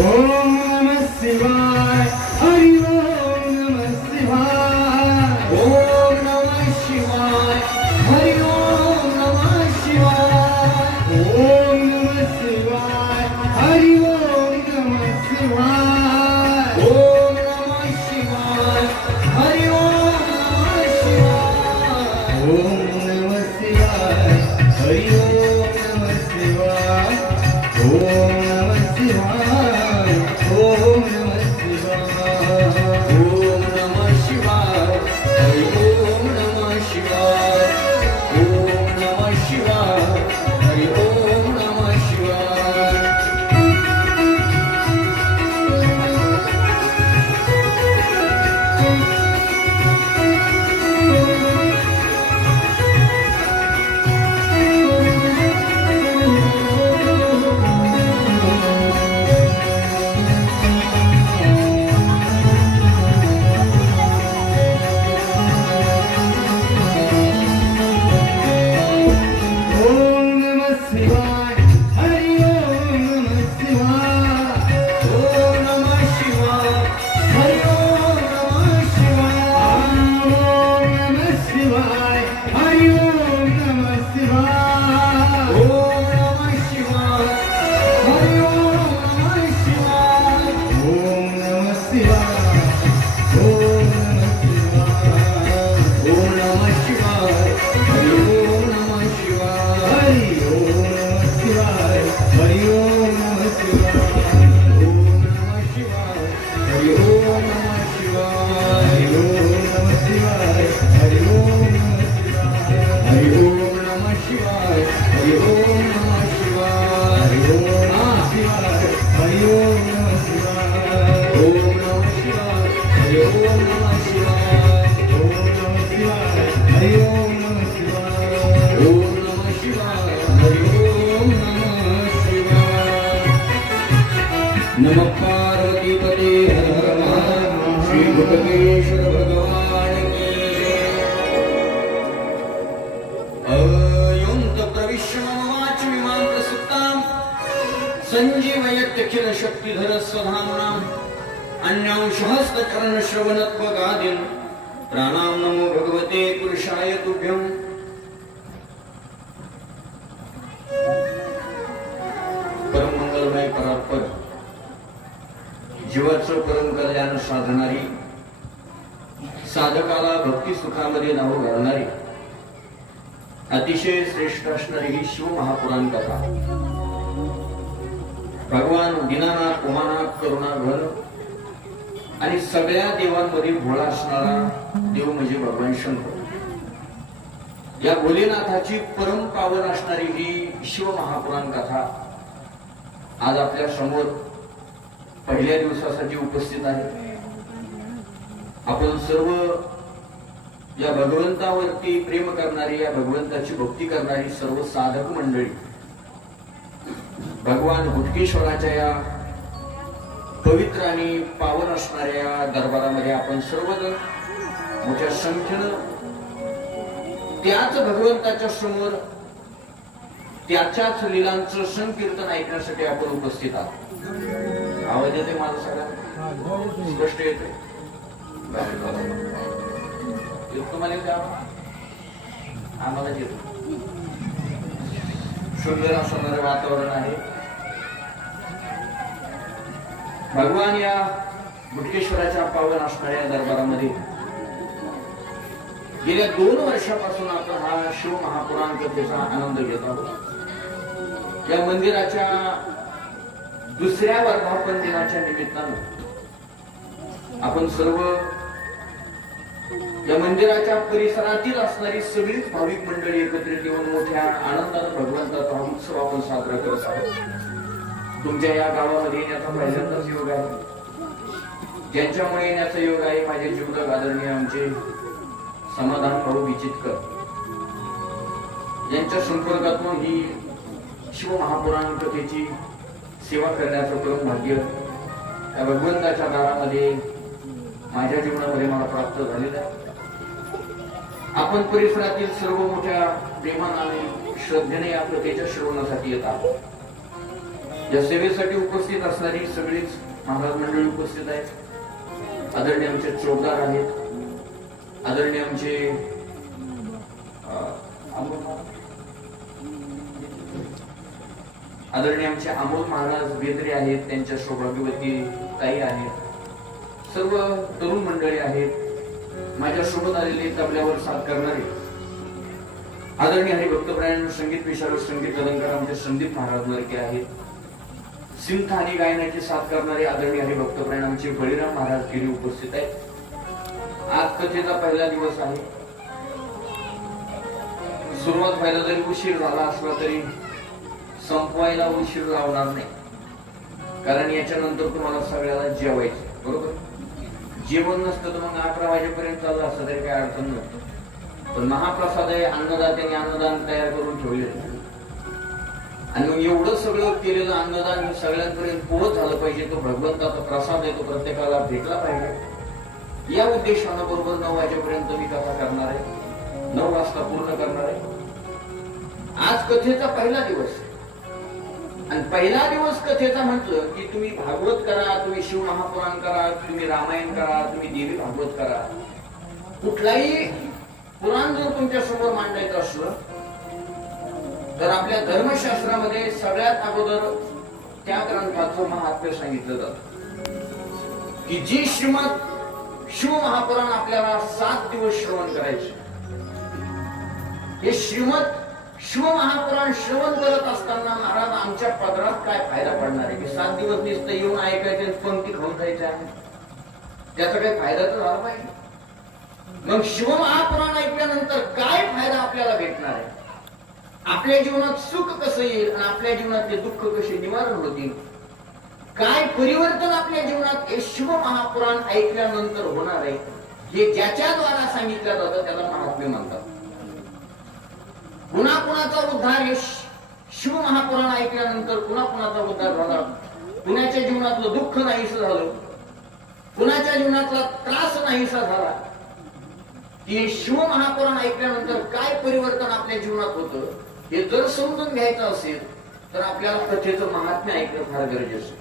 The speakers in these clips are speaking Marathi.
ओम नमः शिवाय हरि ओम नमः शिवाय ओम नमः शिवाय हरि ओम नमः शिवाय ओम नमः शिवाय हरि ओम नमः शिवाय ओम नमः शिवाय हरि ओम नमः शिवाय ओम नमः शिवाय हरि ओम नमः शिवाय ओम नमः शिवाय ओम नमः शिवाय ओम नमः शिवाय हरि ओम नमः शिवाय ओम नमः शिवाय हरि ओम नमः शिवाय ओम नमः शिवाय हरि ओम नमः शिवाय ओम नमः शिवाय हरि ओम नमः शिवाय ओम नमः शिवाय हरि ओम नमः शिवाय ओम नमः शिवाय हरि ओम नमः शिवाय ओम नमः शिवाय ओम नमः शिवाय ओम नमः शिवाय हरि ओम नमः शिवाय हरि ओम नमः शिवाय हरि ओम नमः शिवाय ओम नमः शिवाय हरि ओम नमः शिवाय हरि ओम नमः शिवाय हरि ओम नमः शिवाय हरि ओम नमः शिवाय हरि ओम नमः शिवाय हरि ओम नमः शिवाय हरि ओम नमः शिवाय ओम नमः शिवाय हरि ओम नमः शिवाय ओम नमः शिवाय हरि ओम नमः शिवाय ओम नमः शिवाय हरि ओम नमः शिवाय नमः पार्वती पते हर हर महादेव श्री गुप्तेश्वर भगवान की अयंत प्रविश्य मम वाचमिमां प्रसुप्तां संजीवयत्यखिल शक्तिधर स्वधाम्नां अन्यांशहस्तचरण श्रवणत्वगादिं प्राणां नमो भगवते पुरुषाय तुभ्यं परम मंगलमय परात्पर जीवाचं परम कल्याण साधणारी साधकाला भक्ती सुखामध्ये नाव घालणारी अतिशय श्रेष्ठ असणारी ही शिव महापुराण कथा भगवान दीनानाथ उमानाथ करुणाघन आणि सगळ्या देवांमध्ये भोळा असणारा देव म्हणजे भगवान शंकर या भोलेनाथाची परम पावन असणारी ही शिव महापुराण कथा आज आपल्या समोर पहिल्या दिवसासाठी उपस्थित आहे. आपण सर्व या भगवंतावरती प्रेम करणारी या भगवंताची भक्ती करणारी सर्व साधक मंडळी भगवान हुटकेश्वराच्या या पवित्र आणि पावन असणाऱ्या दरबारामध्ये आपण सर्वजण मोठ्या संख्येनं त्याच भगवंताच्या समोर त्याच्याच लीलांचं संकीर्तन ऐकण्यासाठी आपण उपस्थित आहोत. आवाज येते माझा सगळ्यांना स्पष्ट येते तुम्हाला आम्हाला येतो. सुंदर असणारं वातावरण आहे. भगवान या गुटकेश्वराच्या पावन असणाऱ्या दरबारामध्ये गेल्या 2 वर्षापासून आपण हा शिव महापुराण कथेचा आनंद घेत आहोत. या मंदिराच्या दुसऱ्या वर्धापन दिनाच्या निमित्तानं आपण सर्व या मंदिराच्या परिसरातील असणारी सगळीच भाविक मंडळी एकत्रित येऊन मोठ्या आनंदानं भगवंताचा हा उत्सव आपण साजरा करत आहोत. तुमच्या या गावामध्ये येण्याचा पहिल्यांदाच योग आहे. ज्यांच्यामुळे येण्याचा योग आहे माझे जीवलग आदरणीय आमचे समाधान भाऊ विचितकर यांच्या संपर्कातून ही शिव महापुराण कथेची सेवा करण्याचं परम भाग्य या भगवंताच्या दारामध्ये माझ्या जीवनामध्ये मला प्राप्त झालेलं आहे. आपण परिसरातील सर्व मोठ्या प्रेमाने श्रद्धेने या कथेच्या श्रवणासाठी येत आहोत. या सेवेसाठी उपस्थित असणारी सगळीच महाराज मंडळी उपस्थित आहेत. आदरणीय आमचे चोपदार आहेत, आदरणीय आमचे अमोल महाराज बेदरे आहेत, त्यांच्या सौभाग्यवती ताई आहेत, सर्व तरुण मंडळी आहेत, माझ्या सोबत आलेले तबल्यावर साथ करणारे आदरणीय हरिभक्तपरायण संगीत विशारद संगीत अलंकार आमचे संदीप महाराज नरके आहेत, सिंथ आणि गायनाची साथ करणारे आदरणीय हरिभक्तपरायण आमचे बळीराम महाराज गिरी उपस्थित आहेत. आज कथेचा पहिला दिवस आहे. सुरुवात व्हायला जरी उशीर झाला असला तरी संपवायला उशीर लावणार नाही, कारण याच्यानंतर तुम्हाला सगळ्याला जेवायचं, बरोबर? जेवण नसतं तर मग 11 वाजेपर्यंत चाललं असं तरी काही अडचण नव्हतं. पण महाप्रसाद आहे, अन्नदात्याने अन्नदान तयार करून ठेवले आणि मग एवढं सगळं केलेलं अन्नदान हे सगळ्यांपर्यंत पोहोच झालं पाहिजे. तो भगवंताचा प्रसाद आहे, तो प्रत्येकाला भेटला पाहिजे. या उद्देशानं बरोबर 9 वाजेपर्यंत मी कथा करणार आहे, 9 वाजता पूर्ण करणार आहे. आज कथेचा पहिला दिवस आणि पहिला दिवस कथेचा म्हटलं की तुम्ही भागवत करा, तुम्ही शिव महापुराण करा, तुम्ही रामायण करा, तुम्ही देवी भागवत करा, कुठलाही पुराण जर तुमच्या समोर मांडायचं असलं तर आपल्या धर्मशास्त्रामध्ये सगळ्यात अगोदर त्या ग्रंथाचं महात्म्य सांगितलं जातं की जी श्रीमद शिव महापुराण आपल्याला 7 दिवस श्रवण करायचे. हे श्रीमद शिव महापुराण श्रवण करत असताना महाराज आमच्या पदरात काय फायदा पडणार आहे की 7 दिवस नुसतं येऊन ऐकायचे, पंक्ती खाऊन जायच्या आहे, त्याचा काही फायदा तर झाला पाहिजे. मग शिव महापुराण ऐकल्यानंतर काय फायदा आपल्याला भेटणार आहे, आपल्या जीवनात सुख कसं येईल आणि आपल्या जीवनातले दुःख कसे निवारण होतील, काय परिवर्तन आपल्या जीवनात हे शिव महापुराण ऐकल्यानंतर होणार आहे, हे ज्याच्या द्वारा सांगितलं जातं त्याला महात्म्य म्हणतात. पुन्हा कुणाचा उद्धार हे शिव महापुराण ऐकल्यानंतर पुन्हा कुणाचा उद्धार झाला, कुणाच्या जीवनातलं दुःख नाहीसं झालं, कुणाच्या जीवनातला त्रास नाहीसा झाला, की शिव महापुराण ऐकल्यानंतर काय परिवर्तन आपल्या जीवनात होतं हे जर समजून घ्यायचं असेल तर आपल्याला कथेचं महात्म्य ऐकणं फार गरजेचं आहे.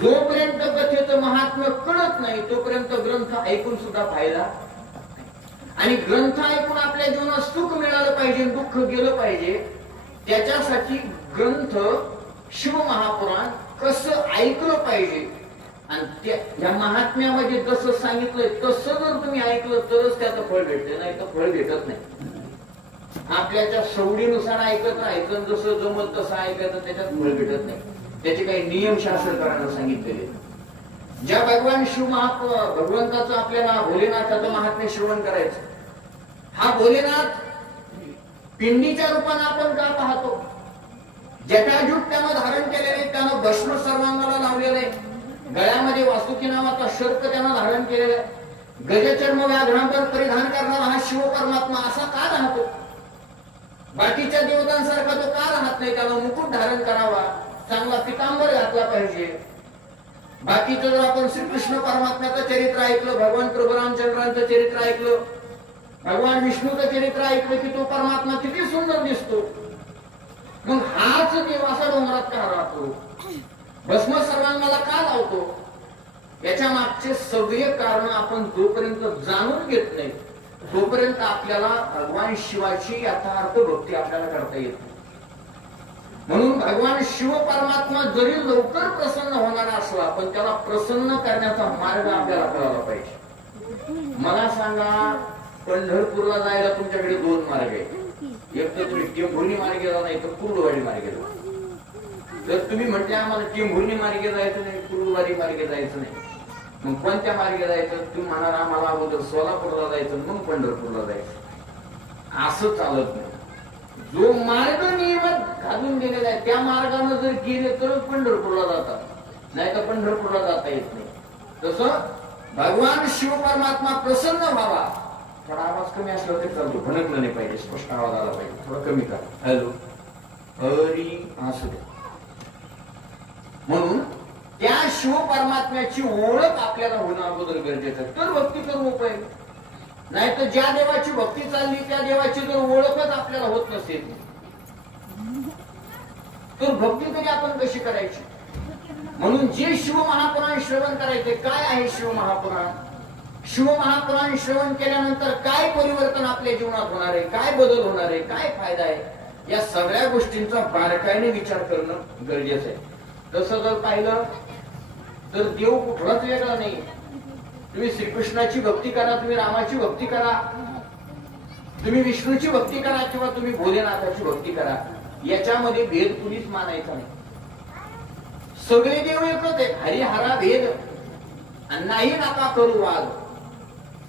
जोपर्यंत कथेचं महात्म्य कळत नाही तोपर्यंत ग्रंथ ऐकून सुद्धा फायदा, आणि ग्रंथ ऐकून आपल्या जीवनात सुख मिळालं पाहिजे, दुःख गेलं पाहिजे, त्याच्यासाठी ग्रंथ शिव महापुराण कसं ऐकलं पाहिजे आणि त्या महात्म्यामध्ये जसं सांगितलंय तसं जर तुम्ही ऐकलं तरच त्याचं फळ भेटते, नाही तर फळ भेटत नाही. आपल्याच्या सवडीनुसार ऐकत राहायचं, जसं जमल तसं ऐकायचं, त्याच्यात फळ भेटत नाही. त्याचे काही नियम शास्त्रकारांना सांगितलेले. ज्या भगवान शिव भगवंताचं आपल्याला भोलेनाथाचं महात्म्य श्रवण करायचं, हा भोलेनाथ पिंडीच्या रूपानं आपण का पाहतो? जटाजूट त्यानं धारण केलेले, त्यानं भस्म सर्वांगाला लावलेले, गळ्यामध्ये वासुकी नावाचा शर्क त्यानं धारण केलेला आहे, गजचर्म व्याघ्रांवर परिधान करणारा हा शिव परमात्मा असा का राहतो? बाकीच्या देवतांसारखा तो का राहत नाही? त्यानं मुकुट धारण करावा, चांगला पितांबर घातला पाहिजे. बाकीचं जर आपण श्रीकृष्ण परमात्म्याचं चरित्र ऐकलं, भगवान प्रभू रामचंद्रांचं चरित्र ऐकलं, भगवान विष्णूचं चरित्र ऐकलं की तो परमात्मा किती सुंदर दिसतो. मग हाच देव असा डोंगरात का राहतो? भस्म सर्वांगाला का लावतो? याच्या मागचे सगळे कारण आपण जोपर्यंत जाणून घेत नाही तोपर्यंत आपल्याला भगवान शिवाची यथार्थ भक्ती आपल्याला करता येत नाही. म्हणून भगवान शिव परमात्मा जरी लवकर प्रसन्न होणारा असला पण त्याला प्रसन्न करण्याचा मार्ग आपल्याला कळाला पाहिजे. मला सांगा, पंढरपूरला जायला तुमच्याकडे 2 मार्ग आहेत. एक तर तुम्ही टेंभुर्णी मार्गे गेला, नाही तर कुर्डुवाडी मार्गे जा. जर तुम्ही म्हटले आम्हाला टेंभुर्णी मार्गे जायचं नाही, कुर्डुवाडी मार्गे जायचं नाही, मग कोणत्या मार्गे जायचं? तुम्ही म्हणाल आम्हाला अगोदर सोलापूरला जायचं मग पंढरपूरला जायचं. असं चालत नाही. जो मार्ग नियमित घालून गेलेला आहे त्या मार्गाने जर गेले तरच पंढरपूरला जातात, नाही तर पंढरपूरला जाता येत नाही. तसं भगवान शिव परमात्मा प्रसन्न व्हावा, थोडा आवाज कमी असला तरी चालतो, भणकलं नाही पाहिजे, स्पष्ट आवाज आला पाहिजे, थोडा कमी करा. हॅलो, हरी असू दे. म्हणून त्या शिव परमात्म्याची ओळख आपल्याला होणं अगोदर गरजेचं आहे, तर भक्ती करू उपाय. नाही तर ज्या देवाची भक्ती चालली त्या देवाची जर ओळखच आपल्याला होत नसेल तर भक्ती तरी आपण कशी करायची? म्हणून जे शिव महापुराण श्रवण करायचे. काय आहे शिव महापुराण? शिव महापुराण श्रवण केल्यानंतर काय परिवर्तन आपल्या जीवनात होणार आहे, काय बदल होणार आहे, काय फायदा आहे, या सगळ्या गोष्टींचा बारकाईने विचार करणं गरजेचं आहे. तसं जर पाहिलं तर देव कुठलाच वेगळा नाही. तुम्ही श्रीकृष्णाची भक्ती करा, तुम्ही रामाची भक्ती करा, तुम्ही विष्णूची भक्ती करा किंवा तुम्ही भोलेनाथाची भक्ती करा, याच्यामध्ये भेद कुणीच मानायचा नाही. सगळे देव एकच आहेत. हरिहरा भेद नाही नका करू वाद.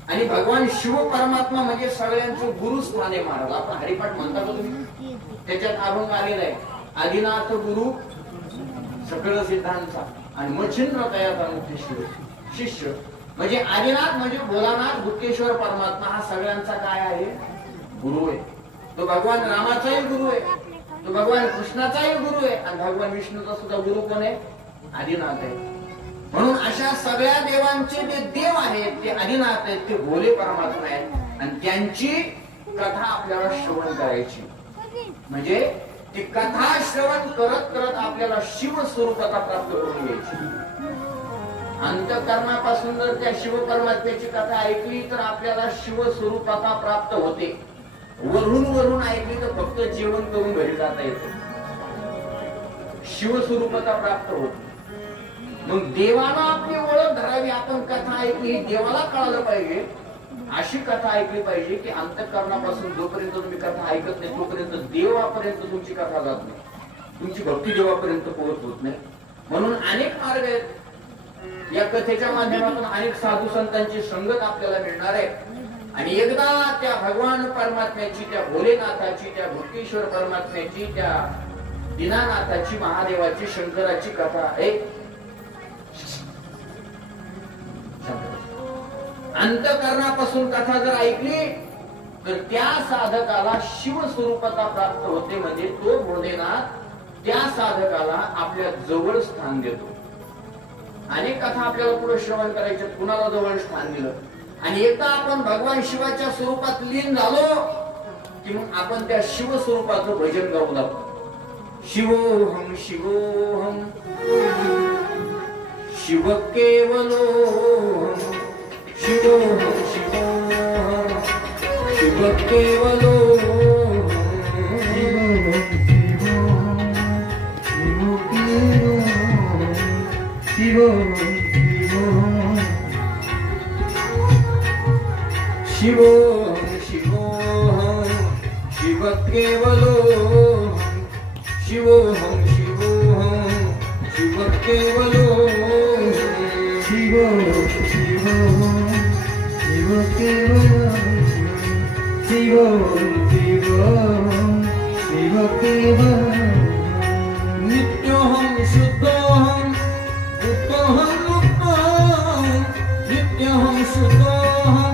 आणि भगवान शिव परमात्मा म्हणजे सगळ्यांचं गुरु स्थान आहे महाराज. आपण हरिपाठ म्हणता का तुम्ही? त्याच्यात अभंग आलेला आहे, आदिनाथ गुरु सकळ सिद्धांचा आणि मच्छिंद्र तयाचा मुख्य शिष्य. म्हणजे आदिनाथ म्हणजे भोलानाथ गुप्तेश्वर परमात्मा हा सगळ्यांचा काय आहे? गुरु आहे. तो भगवान रामाचाही गुरु आहे, तो भगवान कृष्णाचाही गुरु आहे आणि भगवान विष्णूचा सुद्धा गुरु कोण आहे? आदिनाथ आहे. म्हणून अशा सगळ्या देवांचे जे देव आहेत ते आदिनाथ आहेत, ते भोले परमात्मा आहेत आणि त्यांची कथा आपल्याला श्रवण करायची. म्हणजे ती कथा श्रवण करत करत आपल्याला शिव स्वरूपाचा प्राप्त करून घ्यायची. अंतःकरणापासून जर त्या शिव परमात्म्याची कथा ऐकली तर आपल्याला शिव स्वरूपाचा प्राप्त होते. वरून वरून ऐकली तर फक्त जेवण करून घरी जाता येते, शिव स्वरूपाचा प्राप्त होत. मग देवाला आपली ओळख धरावी. आपण कथा ऐकली, देवाला कळालं पाहिजे, अशी कथा ऐकली पाहिजे की अंतःकरणापासून जोपर्यंत तुम्ही कथा ऐकत नाही तोपर्यंत देवापर्यंत तुमची कथा जात नाही, तुमची भक्ती देवापर्यंत पोहोच होत नाही. म्हणून अनेक मार्ग आहेत. या कथेच्या माध्यमातून अनेक साधू संतांची संगत आपल्याला मिळणार आहे आणि एकदा त्या भगवान परमात्म्याची, त्या भोलेनाथाची, त्या भुकेश्वर परमात्म्याची, त्या दीनानाथाची, महादेवाची, शंकराची कथा अंतःकरणापासून कथा जर ऐकली तर त्या साधकाला शिव स्वरूपाचा प्राप्त होते. म्हणजे तो भोलेनाथ त्या साधकाला आपल्या जवळ स्थान देतो. अनेक कथा आपल्याला पुढे श्रवण करायचे, कुणाला जवळ स्थान दिलं आणि एकदा आपण भगवान शिवाच्या स्वरूपात लीन झालो की मग आपण त्या शिव स्वरूपाचं भजन गाऊ लागतो. शिवोहम शिवोहम शिव केवलोहम शिवोहम शिवोहम शिव केवलोहम शिवोहम शिवोहम शिवोहम शिव केवलोहम शिवोहम शिवोहम शिव केवलोहम शिवोहम शिवोहम शिव केवलोहम शिवोहम शिवोहम शिव केवलोहम नित्योहम शुद्धोहम बुद्धोहम मुक्तोहम नित्योहम शुद्धोहम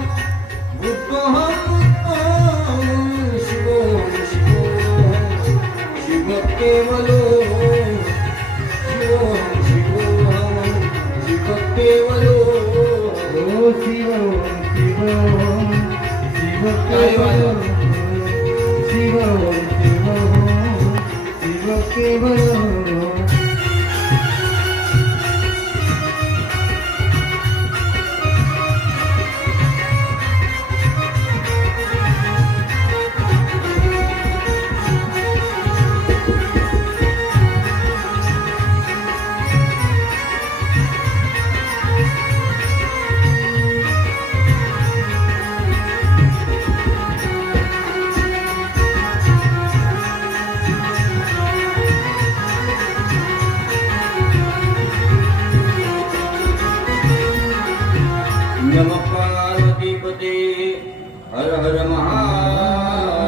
बुद्धोहम मुक्तोहम शिवोहम शिवोहम शिव केवलोहम शिवोहम शिवोहम शिव केवलोहम शिवोहम शिवोहम शिव केवलोहम शिवोहम शिवोहम शिव केवलोहम नमः पार्वतीपते हर हर महादेव.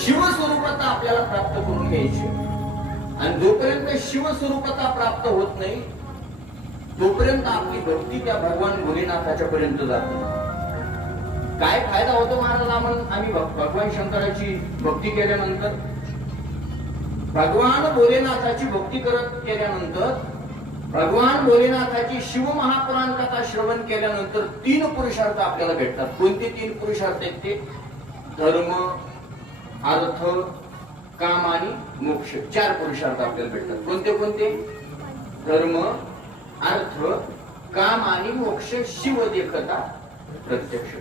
शिव स्वरूपाचा आपल्याला प्राप्त करून घ्यायची आणि जोपर्यंत शिव स्वरूपाचा प्राप्त होत नाही तोपर्यंत आपली भक्ती त्या भगवान भोलेनाथाच्या पर्यंत जाते. काय फायदा होतो महाराज? आम्ही भगवान शंकराची भक्ती केल्यानंतर, भगवान भोलेनाथाची भक्ती करत केल्यानंतर, भगवान भोलेनाथाची शिव महापुराण कथा श्रवण केल्यानंतर 3 पुरुषार्थ आपल्याला भेटतात. कोणते 3 पुरुषार्थ आहेत ते? धर्म, अर्थ, काम आणि मोक्ष 4 पुरुषार्थ आपल्याला भेटतात. कोणते कोणते? धर्म, अर्थ, काम आणि मोक्ष. शिव देखता प्रत्यक्ष.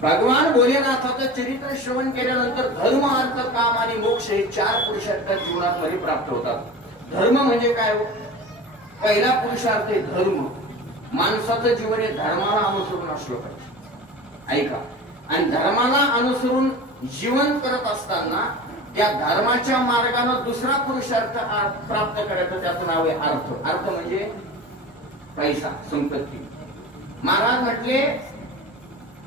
भगवान भोलेनाथाचं चरित्र श्रवण केल्यानंतर धर्म, अर्थ, काम आणि मोक्ष हे 4 पुरुषार्थ जीवनात मध्ये प्राप्त होतात. धर्म म्हणजे काय हो? पहिला पुरुषार्थ आहे धर्म. माणसाचं जीवन हे धर्माला अनुसरून असलं पाहिजे. ऐका, आणि धर्माला अनुसरून जीवन करत असताना त्या धर्माच्या मार्गाने दुसरा पुरुषार्थ प्राप्त करायचं, त्याचं नाव आहे अर्थ. अर्थ म्हणजे पैसा, संपत्ती. महाराज म्हटले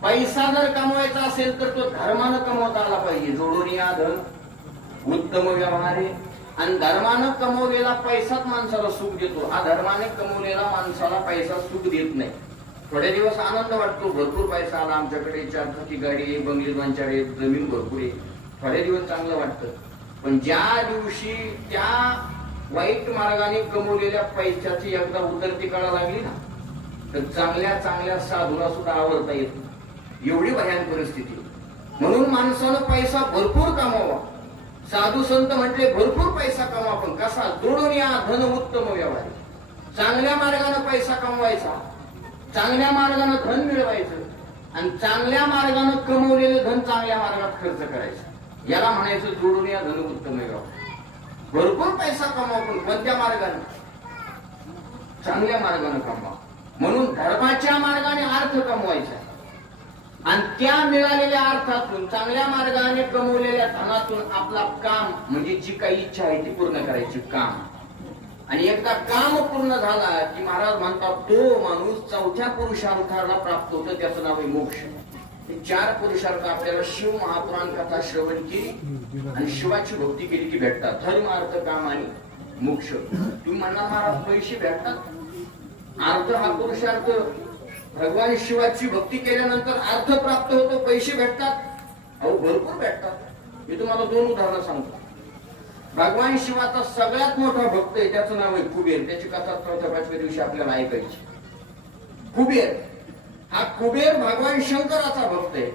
पैसा जर कमवायचा असेल तर तो धर्मानं कमवता आला पाहिजे. जोडून या धन उत्तम व्यवहार आहे. आणि धर्मानं कमवलेला पैसाच माणसाला सुख देतो. अधर्माने कमवलेला माणसाला पैसा सुख देत नाही. थोडे दिवस आनंद वाटतो, भरपूर पैसा आला आमच्याकडे, 4 चाकी गाडी आहे, बंगले 2-4 आहे, जमीन भरपूर आहे, थोडे दिवस चांगलं वाटतं. पण ज्या दिवशी त्या वाईट मार्गाने कमवलेल्या पैशाची एकदा उतरती काळा लागली ना, तर चांगल्या चांगल्या साधूला सुद्धा आवडता येत नाही. एवढी भयान परिस्थिती. म्हणून माणसानं पैसा भरपूर कमावा. साधू संत म्हटले भरपूर पैसा कमावा, पण कसा? जोडून या धन उत्तम व्यवहार. चांगल्या मार्गाने पैसा कमवायचा, चांगल्या मार्गाने धन मिळवायचं, आणि चांगल्या मार्गाने कमवलेलं धन चांगल्या मार्गात खर्च करायचं. याला म्हणायचं जोडून या धन उत्तम व्यवहार. भरपूर पैसा कमावा, पण कोणत्या मार्गाने? चांगल्या मार्गाने कमवा. म्हणून धर्माच्या मार्गाने अर्थ कमवायचा, आणि त्या मिळालेल्या अर्थातून, चांगल्या मार्गाने कमवलेल्या धनातून आपला काम म्हणजे जी काही इच्छा आहे ती पूर्ण करायची. काम. आणि एकदा काम पूर्ण झाला की महाराज म्हणतात तो माणूस 4थ्या पुरुषार्थाला प्राप्त होतो, त्याचं नाव आहे मोक्ष. हे 4 पुरुषार्थ आपल्याला शिव महापुराण कथा श्रवण केली आणि शिवाची भक्ती केली की भेटतात. धर्म, अर्थ, काम आणि मोक्ष. तुम्ही म्हणणार महाराज पैसे भेटतात? अर्थ हा पुरुषार्थ. भगवान शिवाची भक्ती केल्यानंतर अर्थ प्राप्त होतो, पैसे भेटतात. अहो भरपूर भेटतात. मी तुम्हाला 2 उदाहरणं सांगतो. भगवान शिवाचा सगळ्यात मोठा भक्त आहे, त्याचं नाव आहे कुबेर. त्याची कथा 4थ्या-5व्या दिवशी आपल्याला ऐकायची. कुबेर हा कुबेर भगवान शंकराचा भक्त आहे.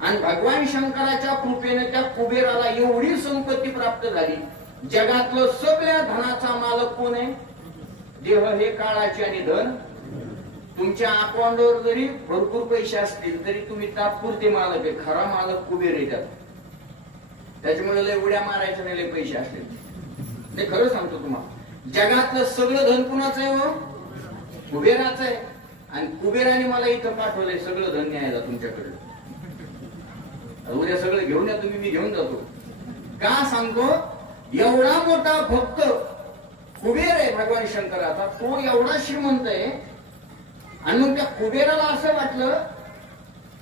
आणि भगवान शंकराच्या कृपेने त्या कुबेराला एवढी संपत्ती प्राप्त झाली. जगातलं सगळ्या धनाचा मालक कोण आहे? देह हे काळाचे आणि धन. तुमच्या अकाउंटवर जरी भरपूर पैसे असतील तरी तुम्ही तात्पुरते मालक आहे. खरा मालक कुबेर आहे. त्याच्यामुळे लय उड्या मारायच्या नाही, लय पैसे असले. ते खरं सांगतो तुम्हाला, जगातलं सगळं धन कुणाचं आहे? हो, कुबेराचं आहे. आणि कुबेराने मला इथं पाठवलंय सगळं धन न्यायला तुमच्याकडे. उद्या सगळं घेऊन या तुम्ही, मी घेऊन जातो. का सांगतो? एवढा मोठा भक्त कुबेर आहे भगवान शंकराचा. तो एवढा श्रीमंत आहे. आणि मग त्या कुबेराला असं वाटलं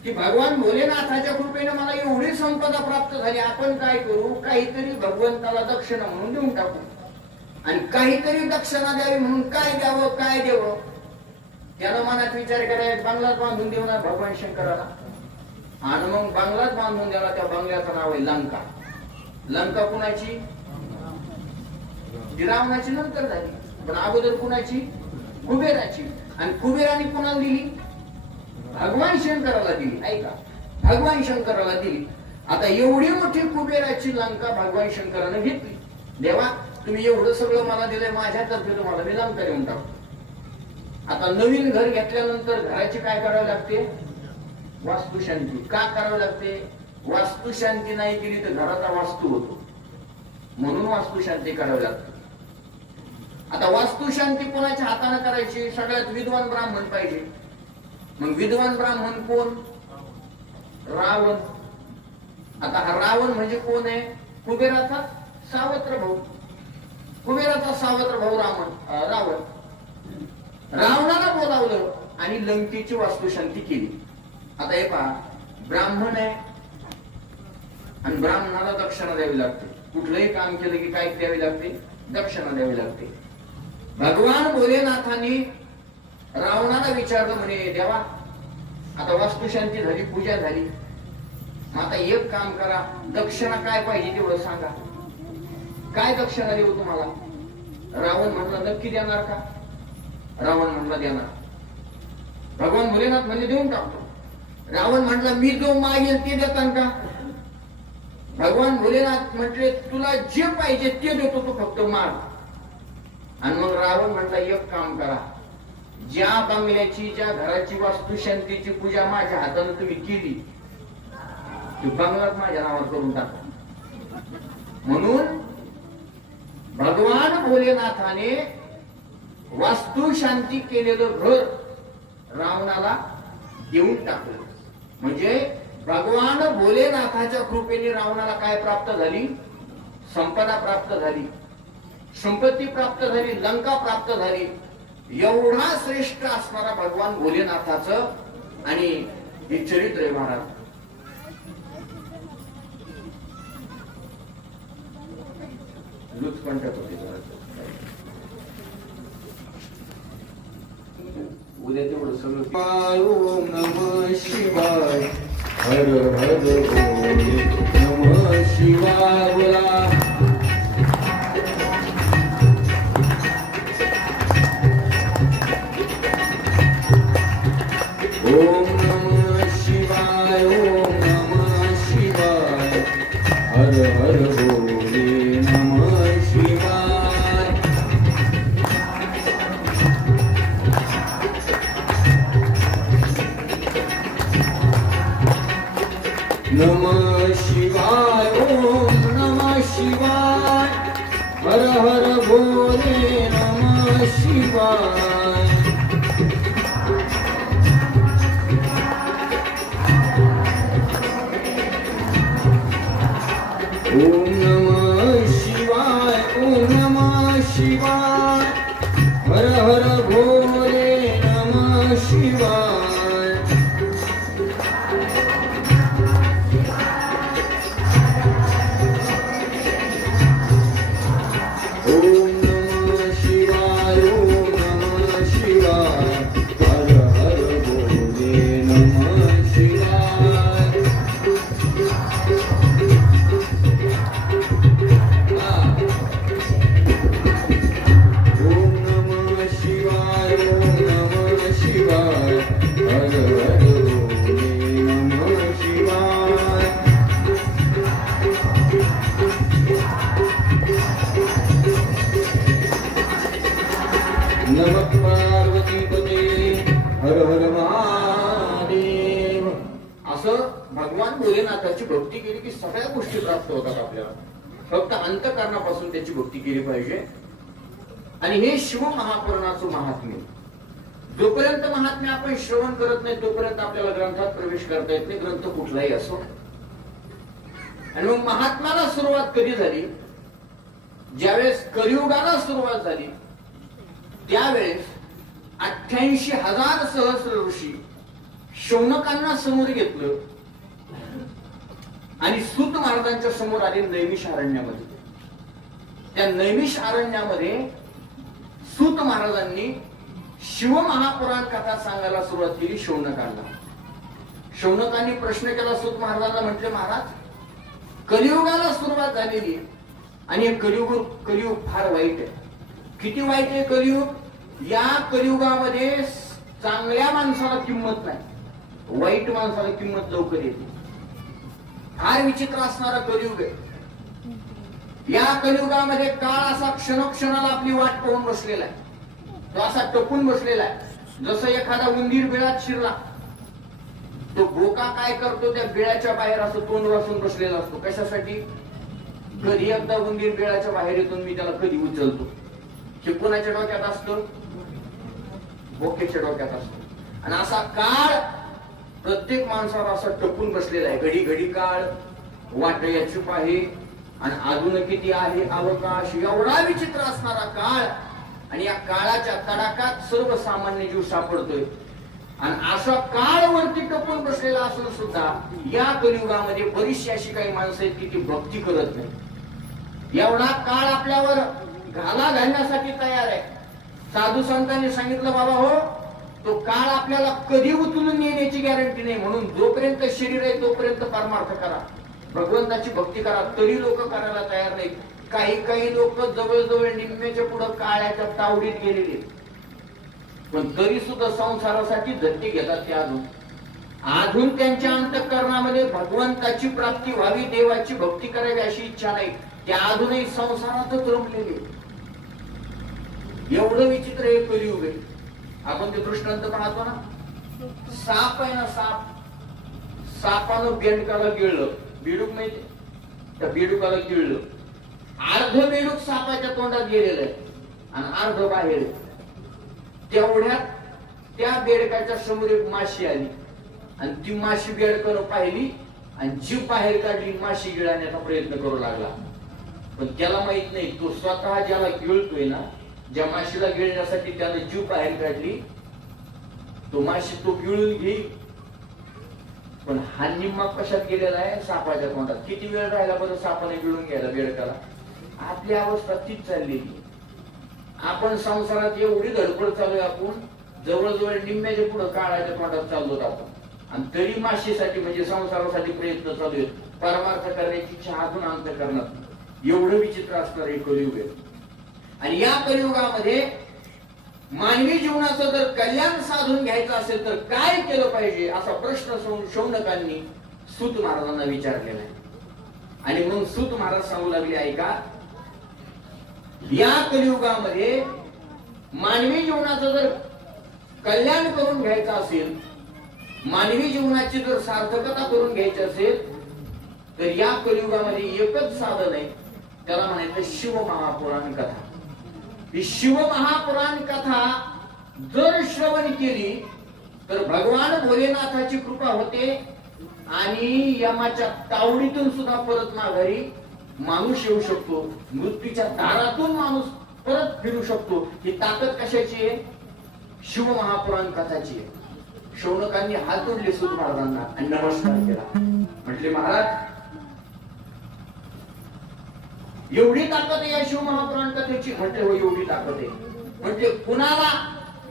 की भगवान भोलेनाथाच्या कृपेने मला एवढी संपदा प्राप्त झाली, आपण काय करू? काहीतरी भगवंताला दक्षिणा म्हणून देऊन टाकू. आणि काहीतरी दक्षिणा द्यावी म्हणून काय द्यावं, काय द्यावं? त्यानं मनात विचार करायचा, बंगलात बांधून देऊ ना भगवान शंकराला. आणि मग बंगलात बांधून द्याला. त्या बंगल्याचं नाव आहे लंका. लंका कुणाची? ती रावणाची नंतर झाली, पण अगोदर कुणाची? कुबेराची. आणि कुबेराने कुणाला दिली? भगवान शंकराला दिली. ऐका, भगवान शंकराला दिली. आता एवढी मोठी कुबेराची लंका भगवान शंकराने घेतली. देवा तुम्ही एवढं सगळं मला दिलंय, माझ्यातर्फे तुम्हाला मी लंका देऊन टाकतो. आता नवीन घर घेतल्यानंतर घराची काय करावी लागते? वास्तुशांती. का करावी लागते? वास्तुशांती नाही केली तर घराचा वास्तू होतो, म्हणून वास्तुशांती करावी लागते. आता वास्तुशांती कोणाच्या हाताने करायची? सगळ्यात विद्वान ब्राह्मण पाहिजे. मग विद्वान ब्राह्मण कोण? रावण. आता हा रावण म्हणजे कोण आहे? कुबेराचा सावत्र भाऊ. कुबेराचा सावत्र भाऊ रावण. रावणाला बोलावलं आणि लंकेची वास्तुशांती केली. आता हे पहा, ब्राह्मण आहे आणि ब्राह्मणाला दक्षिणा द्यावी लागते. कुठलंही काम केलं की काय द्यावी लागते? दक्षिणा द्यावी लागते. भगवान भोलेनाथांनी रावणाला विचारलं, म्हणे देवा आता वास्तुशांती झाली, पूजा झाली, आता एक काम करा, दक्षिणा काय पाहिजे तेवढं सांगा. काय दक्षिणा देऊ तुम्हाला? रावण म्हणला नक्की देणार का? रावण म्हणला देणार. भगवान भोलेनाथ म्हणजे देऊन टाकतो. रावण म्हणला मी जो मागेल ते देतात का? भगवान भोलेनाथ म्हटले तुला जे पाहिजे ते देतो, तू फक्त माग. आणि मग रावण म्हटला एक काम करा, ज्या बंगल्याची ज्या घराची वास्तुशांतीची पूजा माझ्या हाताने तुम्ही केली ती बंगलाच माझ्या नावावर करून टाका. म्हणून भगवान भोलेनाथाने वास्तुशांती केलेलं घर रावणाला देऊन टाकलं. म्हणजे भगवान भोलेनाथाच्या कृपेने रावणाला काय प्राप्त झाली? संपदा प्राप्त झाली, संपत्ती प्राप्त झाली, लंका प्राप्त झाली. एवढा श्रेष्ठ असणारा भगवान भोलेनाथाचं आणि हे चरित्र आहे महाराज. लुचपंटात होते उद्या तेवढं सगळं. ओम नमः शिवाय, हर हर बोले नमः शिवाय. बोला ओम नमः शिवाय, ओम नमः शिवाय, हर हर बोले नमः शिवाय. नमः शिवाय, ओम नमः शिवाय, हर हर बोले नमः शिवाय. ओम नमः शिवाय, ओम नमः शिवाय, हर हर भोले नमः शिवाय. ओम नमः शिवाय, ओम नमः शिवाय, हर हर भोले नमः शिवाय. ओम नमः शिवाय, ओम नमः शिवाय, हर हर भोले नमः शिवाय. नमः पार्वती पते, हर हर महादेव. असं भगवान भोलेनाथाची भक्ती केली की सगळ्या गोष्टी प्राप्त होतात आपल्याला. फक्त अंतःकरणापासून त्याची भक्ती केली पाहिजे. आणि हे शिव महापुराणाचं महात्म्य. जोपर्यंत महात्म्य आपण श्रवण करत नाही तोपर्यंत आपल्याला ग्रंथात प्रवेश करता येत नाही, ग्रंथ कुठलाही असो. आणि मग महात्म्याला सुरुवात कधी झाली? ज्यावेळेस कलियुगाला सुरुवात झाली त्यावेळेस 88,000 सहस्र ऋषी शौनकांना समोर घेतलं आणि सूत महाराजांच्या समोर आले नैमिष अरण्यामध्ये. त्या नैमिष अरण्यामध्ये सूत महाराजांनी शिव महापुराण कथा सांगायला सुरुवात केली शौनकांना. शौनकांनी प्रश्न केला सूत महाराजांना, म्हटले महाराज कलियुगाला सुरुवात झालेली आणि हे कलियुग फार वाईट आहे. किती वाईट आहे कलियुग? या कलियुगामध्ये चांगल्या माणसाला किंमत नाही, वाईट माणसाला किंमत लवकर येते. फार विचित्र असणारा कलियुग आहे. या कलियुगामध्ये काळ असा क्षणोक्षणाला आपली वाट पाहून बसलेला आहे. तो असा टपून बसलेला आहे. जसं एखादा उंदीर बिळात शिरला, तो बोका काय करतो? त्या बिळाच्या बाहेर असं तोंड वासून बसलेला असतो. कशासाठी? कधी एकदा उंदीर बिळाच्या बाहेर येतो, मी त्याला कधी उचलतो. हे कोणाच्या डोक्यात असतं? बोक्याच्या डोक्यात असतो. आणि असा काळ प्रत्येक माणसाला असा टपून बसलेला आहे. घडी घडी काळ वाट याची आहे आणि अजून किती आहे अवकाश. एवढा विचित्र असणारा काळ. आणि या काळाच्या तडाखात सर्वसामान्य जीव सापडतोय. आणि असा काळ वरती टपून बसलेला असून सुद्धा या कलियुगामध्ये बरीचशी अशी काही माणसं आहेत की ती भक्ती करत नाही. एवढा काळ आपल्यावर घाला घालण्यासाठी तयार आहे. साधू संतांनी सांगितलं, बाबा हो तो काळ आपल्याला कधी उचलून येण्याची गॅरंटी नाही. म्हणून जोपर्यंत शरीर आहे तोपर्यंत परमार्थ करा, भगवंताची भक्ती करा. तरी लोक करायला तयार नाहीत. काही लोक जवळजवळ निम्म्याच्या पुढे काळ्याच्या तावडीत गेलेले, पण तरी सुद्धा संसारासाठी धट्टे घेतात. ते अजून अजून त्यांच्या अंतःकरणामध्ये भगवंताची प्राप्ती व्हावी, देवाची भक्ती करावी अशी इच्छा नाही. ते अजूनही संसारातच रमलेले. एवढं विचित्र हे कलियुग आहे. आपण ते दृष्टांत पाहतो ना, साप आहे ना, सापानं बेंडकाला गिळलं, बेडूक माहिती, त्या बेडुकाला गिळलं. अर्ध बेडूक सापाच्या तोंडात गेलेलं आहे आणि अर्ध बाहेर. तेवढ्यात त्या बेडकाच्या समोर एक माशी आली आणि ती माशी बेडकानं पाहिली आणि जीव बाहेर काढली, माशी गिळण्याचा प्रयत्न करू लागला. पण त्याला माहित नाही, तो स्वतः ज्याला गिळतोय ना, ज्या माशीला गिळण्यासाठी त्याने जीव बाहेर काढली, तो माशी तो गिळून घेईल. पण हा निम्मा कशात गेलेला आहे, सापाच्या तोंडात. किती वेळ राहिला बरं सापाने गिळून घ्यायला बेडकाला? आपली अवस्था तीच चाललेली. आपण संसारात एवढी धडपड चालू आहे, आपण जवळजवळ निम्म्याच्या पुढे काळाच्या तोंडात चाललो आपण, आणि तरी माशीसाठी म्हणजे संसारासाठी प्रयत्न चालू आहेत. परमार्थ करण्याची इच्छा अजून अंतःकरणात. एवढं विचित्र असणार हे कलियुग आहे. आणि या कलियुगामध्ये मानवी जीवनाचं जर कल्याण साधून घ्यायचं असेल तर काय केलं पाहिजे, असा प्रश्न शौनकांनी सूत महाराजांना विचारलेला आहे. आणि मग सूत महाराज सांगू लागले, ऐका, या कलियुगामध्ये मानवी जीवनाचं जर कल्याण करून घ्यायचं असेल, मानवी जीवनाची जर सार्थकता करून घ्यायची असेल, तर या कलियुगामध्ये एकच साधन आहे, त्याला म्हणायचं शिवमहापुराण कथा. ही शिवमहापुराण कथा जर श्रवण केली तर भगवान भोलेनाथाची कृपा होते आणि यमाच्या तावडीतून सुद्धा परत माघारी माणूस येऊ शकतो. मृत्यूच्या दारातून माणूस परत फिरू शकतो. ही ताकद कशाची आहे? शिवमहापुराण कथाची आहे. शौनकांनी हात जोडले सूत महाराजांना आणि नमस्कार केला. म्हटले, महाराज, एवढी ताकद आहे या शिवमहापुराण कथेची? म्हटले, हो, एवढी ताकद आहे. म्हणजे कुणाला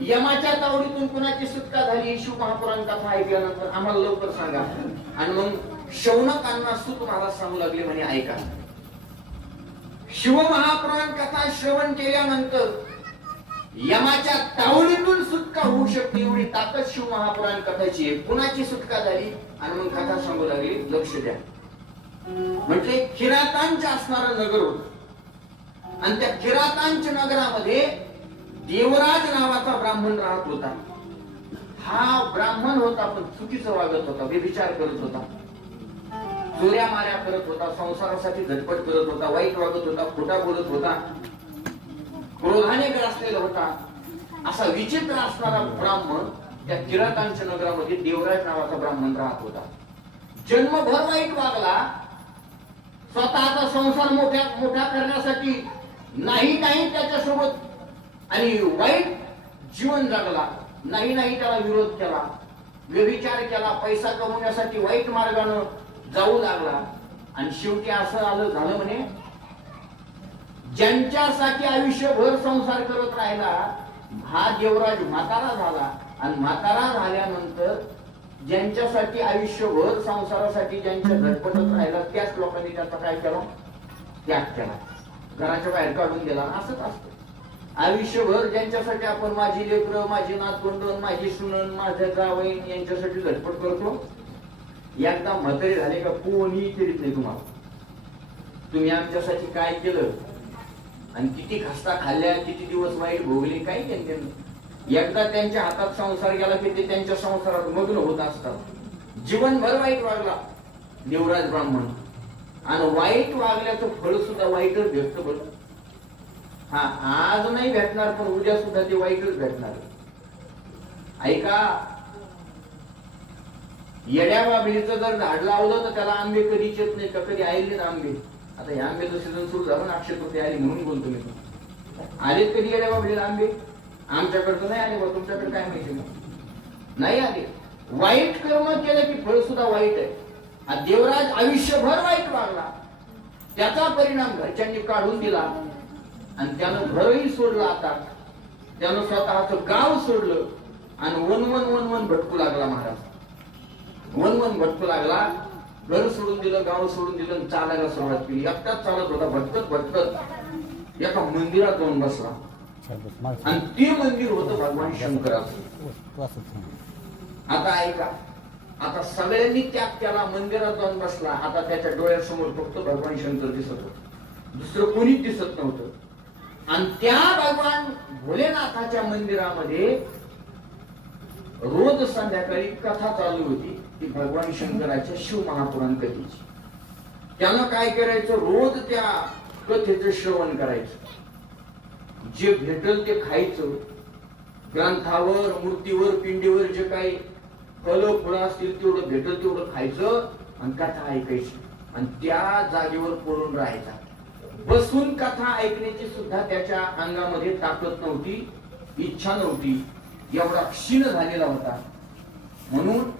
यमाच्या तावडीतून कुणाची सुटका झाली शिवमहापुराण कथा ऐकल्यानंतर आम्हाला लवकर सांगा. आणि मग शौनकांना सूत महाराज सांगू लागले, म्हणे, ऐका, शिवमहापुराण कथा श्रवण केल्यानंतर यमाच्या तावडीतून सुटका होऊ शकते, एवढी ताकद शिवमहापुराण कथाची आहे. कुणाची सुटका झाली? आणि मग कथा सांगू लागली, लक्ष द्या. म्हटले, किरातांच्या असणारं नगर होत आणि त्या किरातांच्या नगरामध्ये देवराज नावाचा ब्राह्मण राहत होता. हा ब्राह्मण होता पण चुकीचं वागत होता, व्यभिचार करत होता, चोऱ्या माऱ्या करत होता, संसारासाठी झटपट करत होता, वाईट वागत होता, खोटा बोलत होता, क्रोधाने ग्रासलेला होता. असा विचित्र असणारा ब्राह्मण त्या किरातांच्या नगरामध्ये देवराज नावाचा ब्राह्मण राहत होता. जन्मभर वाईट वागला, स्वतःचा संसार मोठा करण्यासाठी नाही त्याच्यासोबत आणि वाईट जीवन जगला, नाही त्याला विरोध केला, व्यभिचार केला, पैसा कमवण्यासाठी वाईट मार्गाने जाऊ लागला. आणि शेवटी असं झालं म्हणे, ज्यांच्यासाठी आयुष्यभर संसार करत राहिला हा देवराज म्हातारा झाला. आणि म्हातारा झाल्यानंतर ज्यांच्यासाठी आयुष्यभर संसारासाठी ज्यांच्या झटपटत राहिला त्याच लोकांनी त्याचा काय केला? त्याग केला, घराच्या बाहेर काढून दिला. असंच असतं आयुष्यभर. ज्यांच्यासाठी आपण माझी लेकरं, माझी नातवंड, माझी सुनन, माझ्या जावईन यांच्यासाठी झटपट करतो, एकदा म्हातारे झाले का कोणी करीत नाही तुम्हाला. तुम्ही आमच्यासाठी काय केलं आणि किती खस्ता खाल्ल्या, किती दिवस वाईट भोगले, काही त्यांचे एकदा त्यांच्या हातात संसार गेला की ते त्यांच्या संसारात मग्न होत असतात. जीवनभर वाईट वागला देवराज ब्राह्मण आणि वाईट वागल्याचं फळ सुद्धा वाईटच भेटतं बरं. हा, आज नाही भेटणार पण उद्या सुद्धा ते वाईटच भेटणार. ऐका, येड्या बाबळीचं जर झाड लावलं तर त्याला आंबे कधीच येत नाही का? कधी आले ना आंबे? आता हे आंब्याचं सीझन सुरू झालं ना, अक्षय तृतीया आली म्हणून बोलतो मी. आलेत कधी येड्या बाबळीला आंबे? आमच्याकडचं नाही आले बा, तुमच्याकडे काय माहिती नाही आले. वाईट कर्म केलं की फळ सुद्धा वाईट आहे. देवराज आयुष्यभर वाईट वागला, त्याचा परिणाम घरच्यांनी काढून दिला आणि त्यानं घरही सोडलं. आता त्यानं स्वतःच गाव सोडलं आणि वन भटकू लागला. महाराज वन भटकू लागला, घर सोडून दिलं, गाव सोडून दिलं, चालायला सुरुवात केली. एकटाच चालत होता, भटकत एका मंदिरात जाऊन बसला आणि ते मंदिर होतं भगवान शंकराचं. आता ऐका, आता सगळ्यांनी त्याला मंदिरात जाऊन बसला. आता त्याच्या डोळ्यासमोर फक्त भगवान शंकर दिसत होत, दुसरं कोणीच दिसत नव्हतं. आणि त्या भगवान भोलेनाथाच्या मंदिरामध्ये रोज संध्याकाळी कथा चालू होती, ती भगवान शंकराच्या शिव महापुराण कथेची. त्यानं काय करायचं, रोज त्या कथेचं श्रवण करायचं, जे भेटल ते खायचं, ग्रंथावर, मूर्तीवर, पिंडीवर जे काही फळं फुलं असतील तेवढं भेटल तेवढं खायचं आणि कथा ऐकायची आणि त्या जागेवर पडून राहायचा. बसून कथा ऐकण्याची सुद्धा त्याच्या अंगामध्ये ताकद नव्हती, इच्छा नव्हती, एवढा क्षीण झालेला होता. म्हणून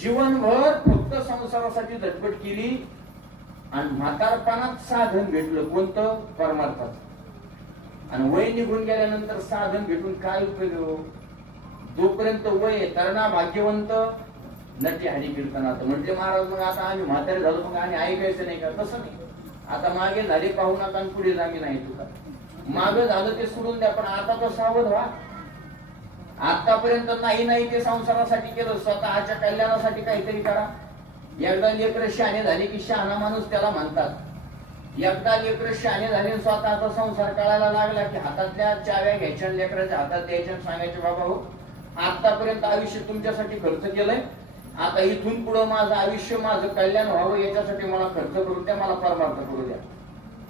जीवनभर फक्त संसारासाठी धडपड केली आणि म्हातारपणात साधन भेटलं कोणतं, परमार्थाचं. आणि वय निघून गेल्यानंतर साधन भेटून काय उपयोग? जोपर्यंत वय तरणा भाग्यवंत नटी हरी कीर्तनात म्हटले महाराज. मग आता आम्ही म्हातारे झालो, मग आम्ही ऐकायचं नाही का? तसं नाही. आता मागे झाले पाहू नका आणि पुढे जागी नाही तुका. मागं झालं ते सोडून द्या, पण आता तर सावध व्हा. आतापर्यंत नाही ते संसारासाठी केलं, स्वतःच्या कल्याणासाठी काहीतरी करा. एकदा लेकरं शहाणे झाले की शहाणा माणूस त्याला म्हणतात. एकदा लेकरं शहाणे झाले, स्वतःचा संसार कळायला लागला की हातातल्या चाव्या घ्यायच्या, लेकराच्या हातात द्यायच्या, सांगायचे बाबा हो आतापर्यंत आयुष्य तुमच्यासाठी खर्च केलंय, आता इथून पुढं माझं आयुष्य, माझं कल्याण व्हावं याच्यासाठी मला खर्च करू द्या, मला परमार्थ करू द्या.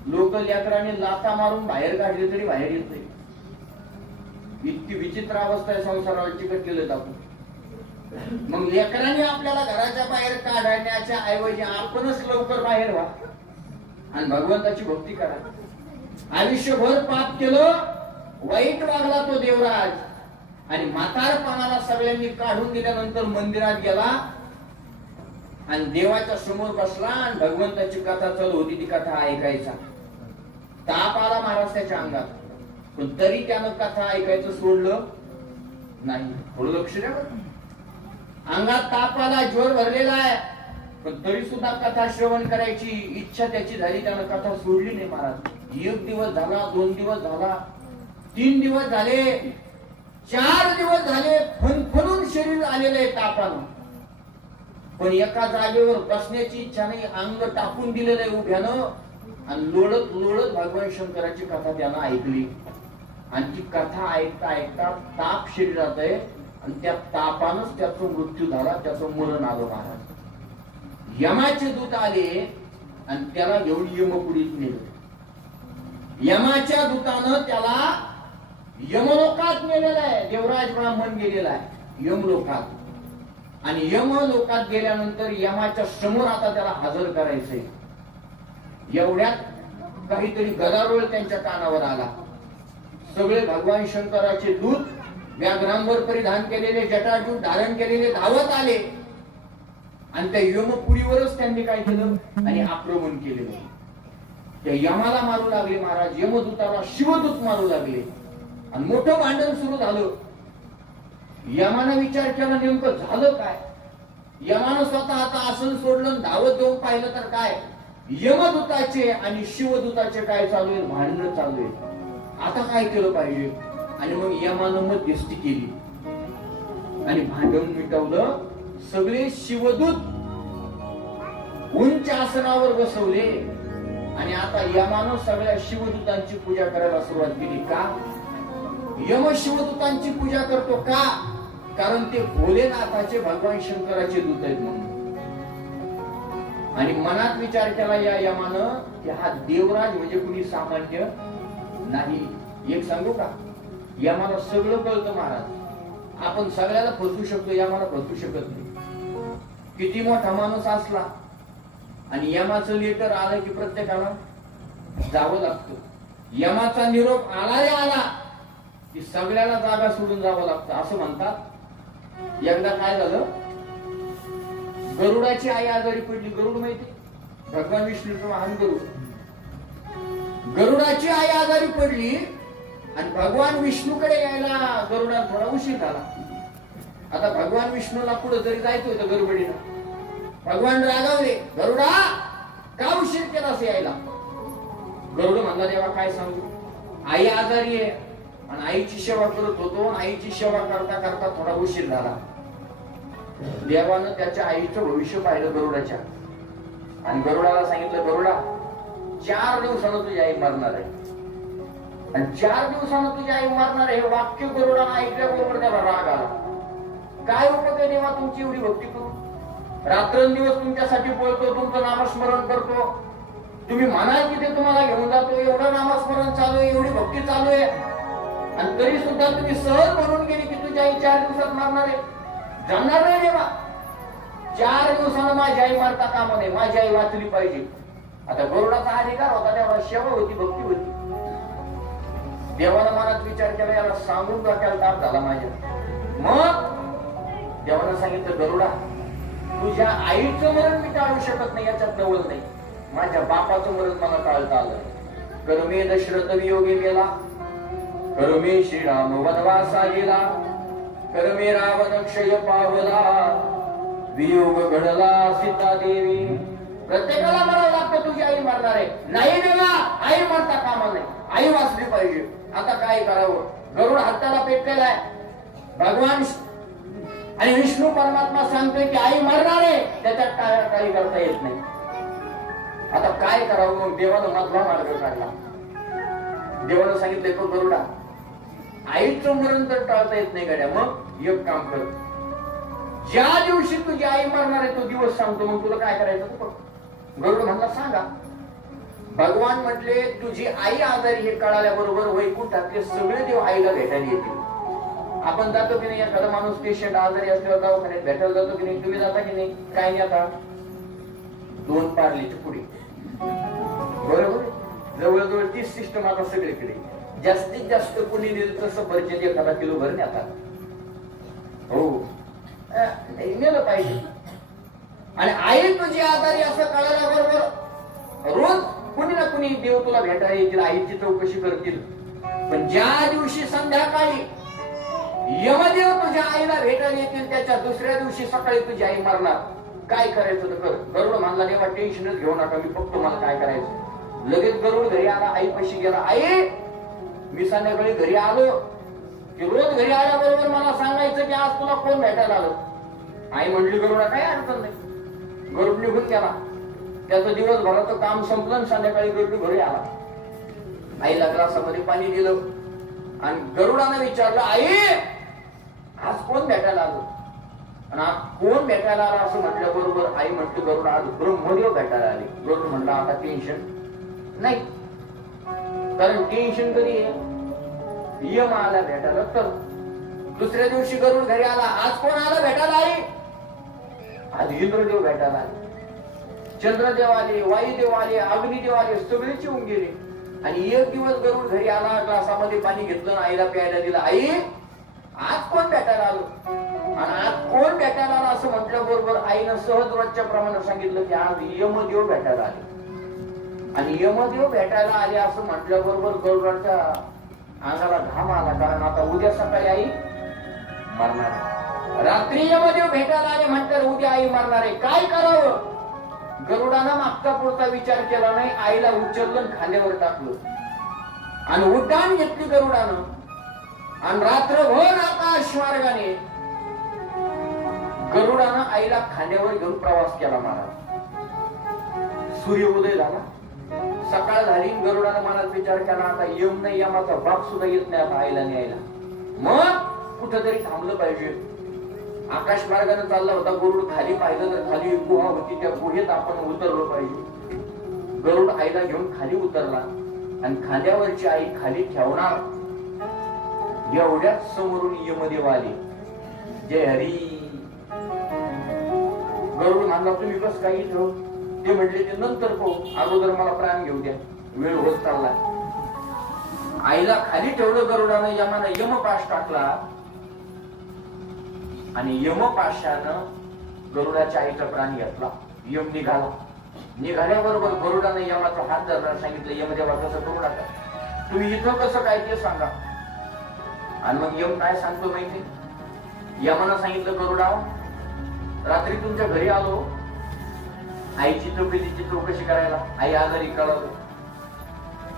लोक लेकरांनी लाथा मारून बाहेर काढले तरी बाहेर येत नाही. इतकी विचित्र अवस्था आहे संसाराला चिकट केलं आपण. मग लेकरांनी आपल्याला घराच्या बाहेर काढण्याच्या ऐवजी आपणच लवकर बाहेर व्हा आणि भगवंताची भक्ती करा. आयुष्यभर पाप केलं, वाईट वागला तो देवराज आणि म्हातारपणाला सगळ्यांनी काढून दिल्यानंतर मंदिरात गेला आणि देवाच्या समोर बसला आणि भगवंताची कथा चालू होती, ती कथा ऐकायचा. ताप आला महाराज त्याच्या अंगात, पण तरी त्यानं कथा ऐकायचं सोडलं नाही. थोडं लक्ष द्या. अंगात ताप आला, ज्वर भरलेला आहे, पण तरी सुद्धा कथा श्रवण करायची इच्छा त्याची झाली, त्यानं कथा सोडली नाही महाराज. 1 दिवस झाला, 2 दिवस झाला, 3 दिवस झाले, 4 दिवस झाले, फणफणून शरीर आलेलं आहे तापानं, पण एका जागेवर बसण्याची इच्छा नाही. अंग टाकून दिलेलं आहे उभ्यानं आणि लोळत लोळत भगवान शंकराची कथा त्यानं ऐकली. आणि ती कथा ऐकता ऐकता ताप शरीरात आहे आणि त्या तापानच त्याचा मृत्यू झाला, त्याचं मरण आलं महाराज. यमाचे दूत आले आणि त्याला एवढी यमपुरीत नेलं. यमाच्या दूतानं त्याला यमलोकात नेलेलं आहे. देवराज ब्राह्मण गेलेला आहे यमलोकात आणि यमलोकात गेल्यानंतर यमाच्या समोर आता त्याला हजर करायचंय. एवढ्यात काहीतरी गदारोळ त्यांच्या कानावर आला. सगळे भगवान शंकराचे दूत व्याघ्रांबर परिधान केलेले, जटाजूट धारण केलेले धावत आले आणि त्या यमपुरीवरच त्यांनी काय केलं आणि आक्रमण केले. त्या यमाला मारू लागले महाराज, यमदूताला शिवदूत मारू लागले आणि मोठं भांडण सुरू झालं. यमानं विचार केला नेमकं झालं काय. यमानं स्वतः आता आसन सोडलं, धावत जाऊन पाहिलं तर काय यमदूताचे आणि शिवदूताचे काय चालू आहे, भांडण चालू आहे. आता काय केलं पाहिजे. आणि मग यमानं मध्यस्थी केली आणि भांडण मिटवलं. सगळे शिवदूत उंच आसनावर बसवले आणि आता यमानं सगळ्या शिवदूतांची पूजा करायला सुरुवात केली. का यम शिवदूतांची पूजा करतो? का? कारण ते भोलेनाथाचे भगवान शंकराचे दूत आहेत म्हणून. आणि मनात विचार केला या यमानं की हा देवराज म्हणजे कुणी सामान्य नाही. एक सांगू का, यमाला सगळं कळतं महाराज. आपण सगळ्याला फसवू शकतो, यमाला फसवू शकत नाही. किती मोठा माणूस असला आणि यमाचं लेटर आलं की प्रत्येकाला जावं लागतं. यमाचा निरोप आला रे आला की सगळ्याला जागा सोडून जावं लागतं असं म्हणतात. एकदा काय झालं, गरुडाची आई आजारी पडली. गरुड माहिती, भगवान विष्णूचं वाहन गरुड. गरुडाची आई आजारी पडली आणि भगवान विष्णूकडे यायला गरुडाला थोडा उशीर झाला. आता भगवान विष्णूला पुढे जरी जायचं होतं गडबडीनं, भगवान रागावले, गरुडा का उशीर केलास यायला. गरुड म्हणला, देवा काय सांगू, आई आजारी आहे आणि आईची सेवा करत होतो, आईची सेवा करता करता थोडा उशीर झाला. देवानं त्याच्या आईचं भविष्य पाहिलं गरुडाच्या, आणि गरुडाला सांगितलं, गरुडा 4 दिवसानं तुझी आई मरणार आहे. आणि 4 दिवसानं तुझी आई मरणार आहे हे वाक्य गरुडानं ऐकल्याबरोबर त्याला राग आला. काय उपयोग आहे देवा तुमची एवढी भक्ती करून? रात्रंदिवस तुमच्यासाठी बोलतो, तुमचं नामस्मरण करतो, तुम्ही म्हणाल की ते तुम्हाला घेऊन जातो, एवढं नामस्मरण चालू आहे, एवढी भक्ती चालू आहे, आणि तरी सुद्धा तुम्ही सहज म्हणून गेली की तुझी आई 4 दिवसात मरणार आहे. जमणार नाही देवा. 4 दिवसानं माझी आई मरता कामा नये, माझी आई वाचली पाहिजे. आता गरुडाचा अधिकार होता, तेवढा सेवा होती, भक्ती होती. देवानं मनात विचार केला, याला सांगून डोक्याला ताप झाला माझ्या. मग देवानं सांगितलं, गरुडा तुझ्या आईचं मरण मी टाळू शकत नाही, याच्यात नवल नाही. माझ्या बापाचं मरण मला टाळता आलं. कर्मे दशरथ वियोगी गेला, कर्मे श्रीराम वनवासा गेला, कर्मे रावण क्षय पावला, वियोग घडला सीता देवी. प्रत्येकाला मरावं लागतं, तुझी आई मरणार आहे. नाही देवा, आई मरता कामा नाही, आई वाचली पाहिजे. आता काय करावं? गरुड हाताला पेटलेला आहे. भगवान आणि विष्णू परमात्मा सांगतोय की आई मरणार आहे, त्याच्यात काही करता येत नाही. आता काय करावं? मग देवानं मधला मार्ग काढला. देवानं सांगितलं, तो गरुडा आईचं मरण तर टाळता येत नाही गड्या, मग एक काम कर, ज्या दिवशी तुझी आई मरणार आहे तो दिवस सांगतो, मग तुला काय करायचं तू बघ. गरुड म्हणला, सांगा. भगवान म्हटले, तुझी आई आजारी हे कळाल्याबरोबर वैकुंठातले सगळे देव आईला भेटायला येतील. आपण जातो की नाही, एखादा माणूस पेशंट आजारी असल्यावर दवाखान्यात भेटायला जातो की नाही? तुम्ही जाता की नाही? काय नाही, आता 2 पार्लीची पुडी, बरोबर. जवळजवळ 30 सिस्टम आता सगळीकडे. जास्तीत जास्त कोणी दिलं तर सफरचंद 1 किलो भरून येतात. हो, नेलं पाहिजे. आणि आई तुझी आजारी असं कळाल्याबरोबर रोज कुणी ना कुणी देव तुला भेटायला येतील, आईची चौकशी करतील. पण ज्या दिवशी संध्याकाळी यमदेव तुझ्या आईला भेटायला येतील, त्याच्या दुसऱ्या दिवशी सकाळी तुझी आई मरणार. काय करायचं तर कर. गरुड म्हणला, देवा टेन्शनच घेऊ नका, मी फक्त मला काय करायचं. लगेच गरुड घरी आला, आई पाशी गेला. आई, मी संध्याकाळी घरी आलो की रोज घरी आल्याबरोबर मला सांगायचं की आज तुला कोण भेटायला आलं. आई म्हणली, गरुडा काय अडचण नाही. गरुड निघून गेला. त्याचं दिवसभराचं काम संपलं, संध्याकाळी गरुड घरी आला. आईला ग्लासामध्ये पाणी दिलं आणि गरुडानं विचारलं, आई आज कोण भेटायला आलं? आणि आज कोण भेटायला आला असं म्हटल्याबरोबर आई म्हटली, गरुड आज ब्रह्मदेव भेटायला आले. गरुड म्हणला, आता टेन्शन नाही, कारण टेन्शन कधी आहे? यम आला भेटायला तर. दुसऱ्या दिवशी गरुड घरी आला. आज कोण आला भेटायला? आई. आज इंद्रदेव भेटायला आले, चंद्रदेव आले, वायुदेव आले, अग्निदेव आले, सगळेच येऊन गेले. आणि एक दिवस गरुड घरी आला, ग्लासामध्ये पाणी घेतलं, आईला प्यायला दिलं. आई, आज कोण भेटायला आलो? आणि आज कोण भेटायला आला असं म्हटल्याबरोबर आईनं सहज रोजच्या प्रमाणे सांगितलं की आज यमदेव भेटायला आले. आणि यमदेव भेटायला आले असं म्हटल्याबरोबर गरुडाच्या अंगाला घाम आला, कारण आता उद्या सकाळी आई मरणार. रात्री यमदेव भेटायला आले म्हटल्यावर उद्या आई मरणार आहे. काय करावं? गरुडानं मागचा पुढचा विचार केला नाही. आईला उचललं, खांद्यावर टाकलं आणि उड्डाण घेतली गरुडानं. आणि रात्रभर आकाश मार्गाने गरुडानं आईला खांद्यावर घेऊन प्रवास केला. महाराज, सूर्योदय झाला, सकाळ झाली. गरुडानं मनात विचार केला, आता यम नाही, यमाचा बाप सुद्धा येत नाही आता आईला न्यायला, मग कुठंतरी थांबलं पाहिजे. आकाश मार्गाने चालला होता गरुड. खाली पाहिलं तर खाली एक गुहा होती, त्या गुहेत आपण उतरलो पाहिजे. गरुड आईला घेऊन खाली उतरला आणि खांद्यावरची आई खाली ठेवणार एवढ्याच समोरून यमदेव आले. जय हरी. गरुड म्हणला, तुम्ही बस काही ठेव. ते म्हटले, ते नंतर पाहू, अगोदर मला प्राण घेऊ द्या, वेळ होत चालला. आईला खाली ठेवलं गरुडानं. यमानं यमपाश टाकला आणि यमपाशानं गरुडाच्या आईचा प्राण घेतला. यम निघाला. निघाल्याबरोबर गरुडानं यमाचा हात धरला, सांगितलं, यमदेवा कसं करू नका, तुम्ही इथं कसं काय ते सांगा. आणि मग यम काय सांगतो माहिती? यमानं सांगितलं, गरुडा रात्री तुमच्या घरी आलो आईची तब्येतीची चौकशी करायला. आई आजारी कळवलं.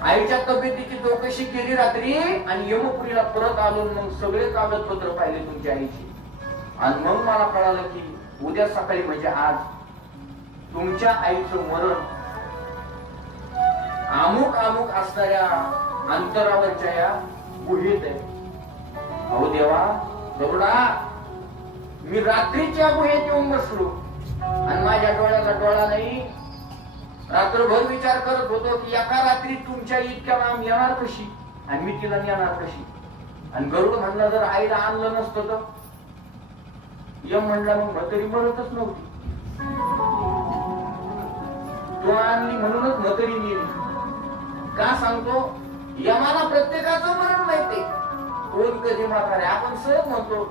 आईच्या तब्येतीची चौकशी केली रात्री आणि यमपुरीला परत आलो. मग सगळे कागदपत्र पाहिले तुमच्या आईची. आणि मग मला कळालं की उद्या सकाळी म्हणजे आज तुमच्या आईचं मरण अमुक अमुक असणाऱ्या अंतरावरच्या या गुहेत आहे. अहो देवा, गरुडा, मी रात्रीच्या गुहेत येऊन बसलो आणि माझ्या डोळ्याला डोळा नाही. रात्रभर विचार करत होतो की एका रात्री तुमच्या इतक्या लांब येणार कशी आणि मी तिला नेणार कशी. आणि गरुड म्हणला जर आईला आणलं नसतं तर यम म्हणला मग म्हातारी मरतच नव्हती. तो आणली म्हणूनच म्हातारी नेली. का सांगतो, यमाला प्रत्येकाचं मरण माहिती, कोण कधी म्हातारे. आपण सहज म्हणतो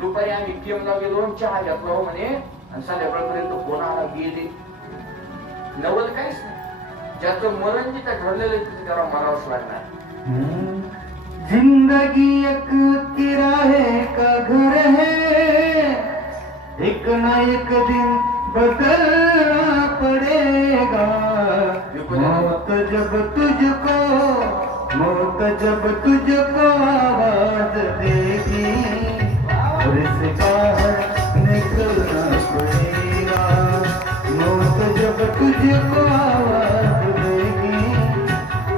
दुपारी आम्ही पीएमला गेलो, चहा घेतला म्हणे आणि संध्याकाळपर्यंत कोण आला गेले. नवल काहीच नाही. ज्याचं मरण जिथं ठरलेलं तिथे त्याला मरावंच लागणार. जिंदगी एक किराए का घर है, एक ना एक दिन बदलना पड़ेगा. मौत जब तुझको आवाज देगी, घर से बाहर निकलना पड़ेगा. मौत जब तुझको आवाज देगी,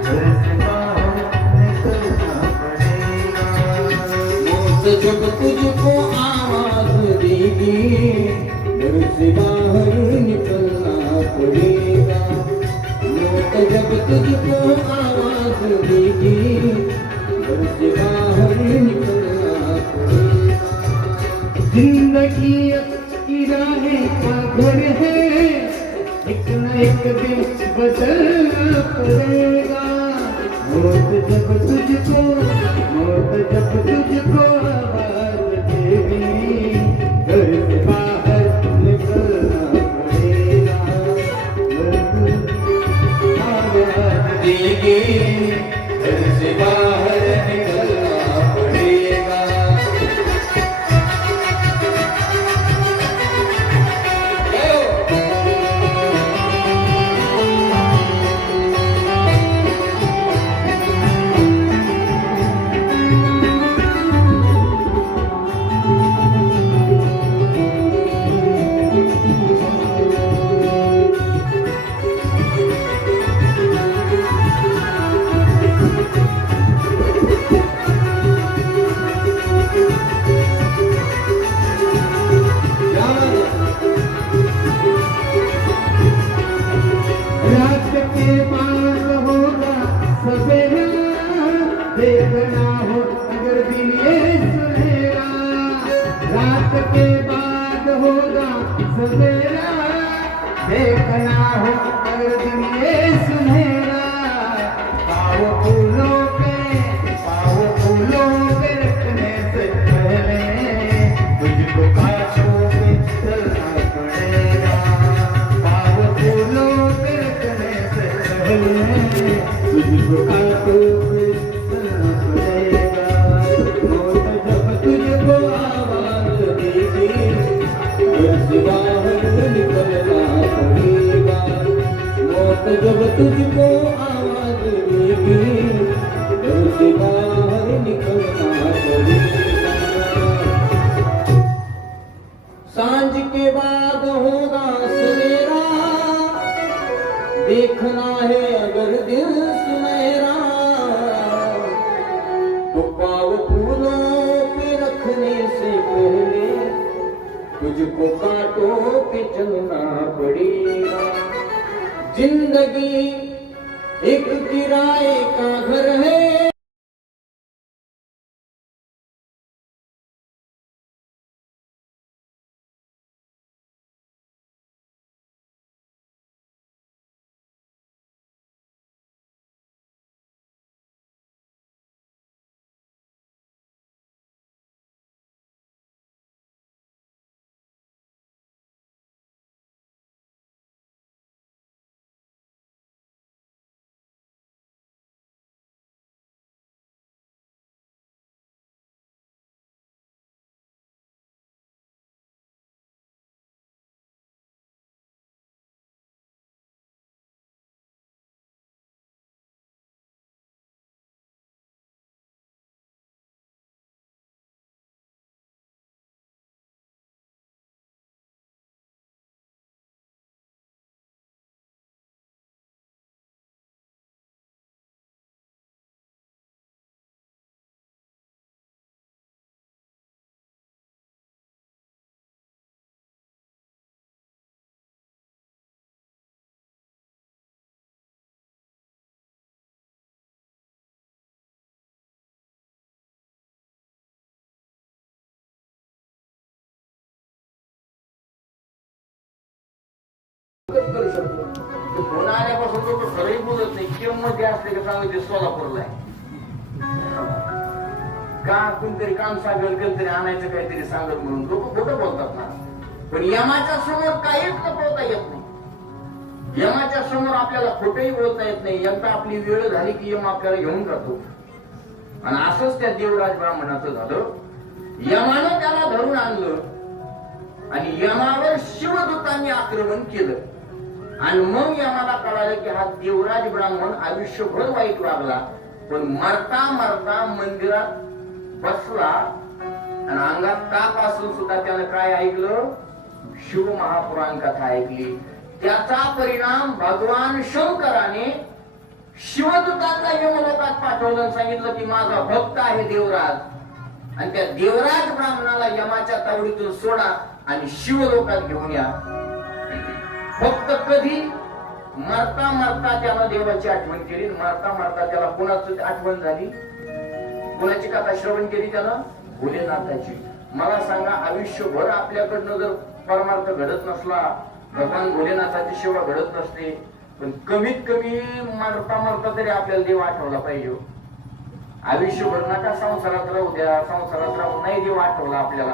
घर से बाहर निकलना पड़ेगा. मौत जब तुझको आवाज देगी, घर से बाहर निकलना पड़ेगा. मौत जब तुझको आवाज देगी, घर से बाहर निकलना पड़ेगा. जिंदगी किराए का घर है, एक न एक दिन बदलना पड़ेगा. मौत जब तुझको आवाज देगी, घर से बाहर निकलना पड़ेगा. आवाज देगी, घर से बाहर निकलना पड़ेगा. रात के बाद होगा सवेरा, देखना हो अगर दिन ये सुनेगा. रात के बाद होगा सवेरा, देखना हो अगर दिन ये सुनेगा. पाँव फूलों पे रखने से पहले तुझको कांटों पे चलना पड़ेगा. पाँव फूलों पे रखने से पहले तुझको कांटों पे चलना पड़ेगा. मौत जब तुझको आवाज देगी, घर से बाहर निकलना पड़ेगा. मौत जब तुझको आवाज देगी, घर से बाहर निकलना पड़ेगा. सांझ के बाद होगा सवेरा, देखना है अगर दिल सुनहरा. तो पाँव फूलों पे रखने से पहले तुझको कांटों पे चलना पड़ेगा. जिंदगी एक किराए का घर है, करू शकतो. तो पुन्हा आल्यापासून तो खरंही बोलत नाही. केम मध्ये असले का सांगितले सोलापूरला आहे का कोणतरी काम सांगेल कधीतरी आणायचं काहीतरी सांगत म्हणून लोक खोटं बोलतात ना. पण यमाच्या समोर काहीच लपवता येत नाही. यमाच्या समोर आपल्याला खोटंही बोलता येत नाही. एकदा आपली वेळ झाली की यम आपल्याला घेऊन जातो. आणि असंच त्या देवराज ब्राह्मणाचं झालं. यमानं त्याला धरून आणलं आणि यमावर शिवदूतांनी आक्रमण केलं. आणि मग यमाला कळालं की हा देवराज ब्राह्मण आयुष्यभर वाईट वागला. पण मरता मरता मंदिरात बसला आणि अंगात ताप असून सुद्धा त्यानं काय ऐकलं? शिव महापुराण कथा ऐकली. त्याचा परिणाम भगवान शंकराने शिवदूतांना यमलोकात पाठवलं. सांगितलं की माझा भक्त आहे देवराज, आणि त्या देवराज ब्राह्मणाला यमाच्या तावडीतून सोडा आणि शिवलोकात घेऊन या. फक्त कधी? मरता मरता त्याला देवाची आठवण केली. मरता मरता त्याला कोणाची आठवण झाली? कोणाची कथा श्रवण केली त्यानं? भोलेनाथाची. मला सांगा, आयुष्यभर आपल्याकडनं जर परमार्थ घडत नसला, भगवान भोलेनाथाची सेवा घडत नसते, पण कमीत कमी मरता मरता तरी आपल्याला देव आठवला पाहिजे. आयुष्यभर नका संसारात राहू द्या, संसारात राहू नाही देव आठवला आपल्याला,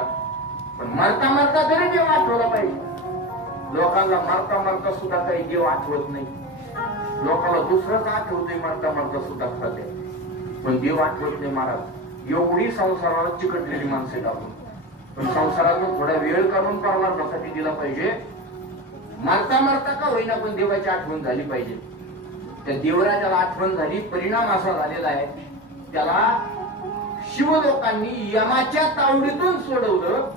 पण मरता मरता तरी देव आठवला पाहिजे. लोकांना मरता मरता सुद्धा काही देव आठवत नाही. लोकांना दुसरंच आठवतंय मरता मरता सुद्धा सध्या, पण देव आठवत नाही. महाराज, एवढी संसाराला चिकटलेली माणसं आहेत आपण. पण संसारातून थोडा वेळ काढून परमार्थासाठी दिला पाहिजे. मरता मरता का होईना पण देवाची आठवण झाली पाहिजे. त्या देवराजाला आठवण झाली. परिणाम असा झालेला आहे, त्याला शिवलोकांनी यमाच्या तावडीतून सोडवलं,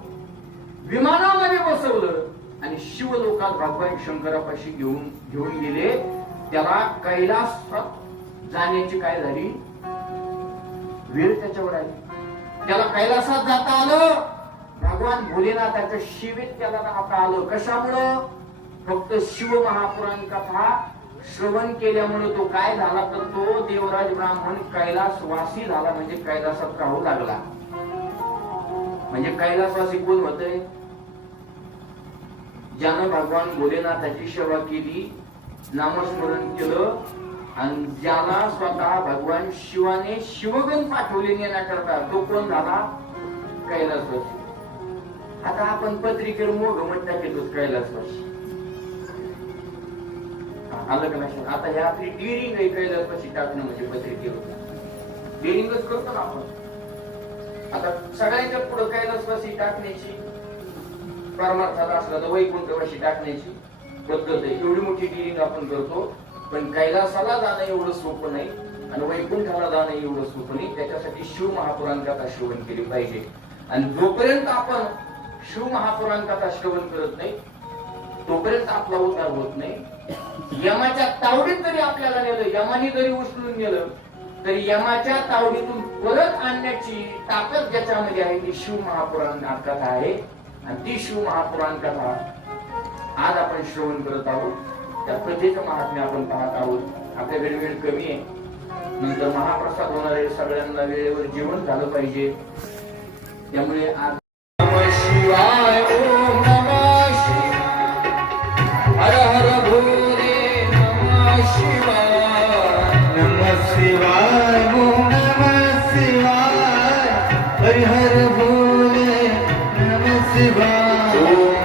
विमानामध्ये बसवलं आणि शिवलोकात भगवान शंकरापाशी घेऊन गेले. त्याला कैलासात जाण्याची काय झाली? वेळ त्याच्यावर आली. त्याला कैलासात जाता आलं. भगवान भोलेनाथाच्या शिवेत त्याला राहता आलं. कशामुळं? फक्त शिव महापुराण कथा श्रवण केल्यामुळे तो काय झाला? तर तो देवराज ब्राह्मण कैलासवासी झाला. म्हणजे कैलासात राहू लागला. म्हणजे कैलासवासी कोण होते? ज्यानं भगवान भोलेनाथाची सेवा केली, नामस्मरण केलं, आणि ज्याला स्वतः भगवान शिवाने शिवगण पाठवले नेण्याकरता, तो कोण झाला? कैलासवासी. आता आपण पत्रिकेवर मोठं म्हणता येतोच कैलासवासी. आलं का लक्षात? आता ह्या आपली डिरिंग आहे कैलासवासी टाकणं म्हणजे पत्रिकेवर डिरिंगच करतो ना आपण. आता सगळ्यांच्या पुढे कैलासवासी टाकण्याची, परमार्थात असला तर वैकुंठवासी टाकण्याची पद्धत आहे. एवढी मोठी डिरिंग आपण करतो, पण कैलासाला जाणं एवढं सोपं नाही आणि वैकुंठाला जाणं एवढं सोपं नाही. त्याच्यासाठी शिव महापुराण कथा श्रवण केली पाहिजे. आणि जोपर्यंत आपण शिव महापुराण कथा श्रवण करत नाही, तोपर्यंत आपला उद्धार होत नाही. यमाच्या तावडीत जरी आपल्याला नेलं, यमानी जरी उचलून नेलं, तरी यमाच्या तावडीतून परत आणण्याची ताकद ज्याच्यामध्ये आहे ती शिव महापुराण कथा आहे. आणि ती शिव महापुराण कथा आज आपण श्रवण करत आहोत. त्या कथेचं महात्म्य आपण पाहत आहोत. आपल्याकडे वेळ कमी आहे, नंतर महाप्रसाद होणार आहे. सगळ्यांना वेळेवर जेवण झालं पाहिजे. त्यामुळे आज नमः शिवाय, ओम नमः शिवाय, हर हर भोले नमः शिवाय, नमः शिवाय, ओम नमः शिवाय, हरि हर भोले नमः शिवाय. ओम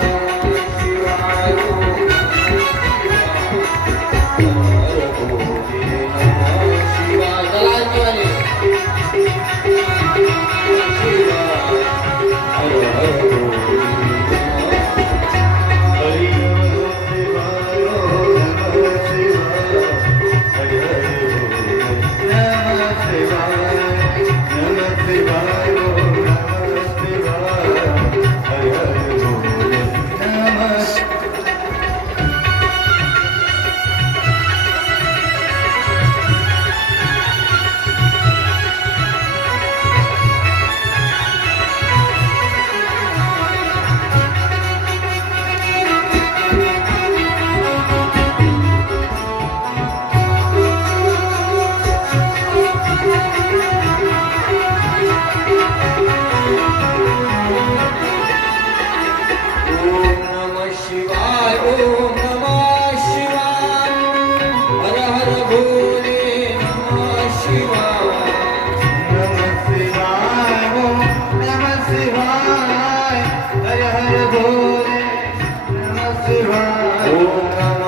नमः शिवाय, ओम नमः शिवाय ओम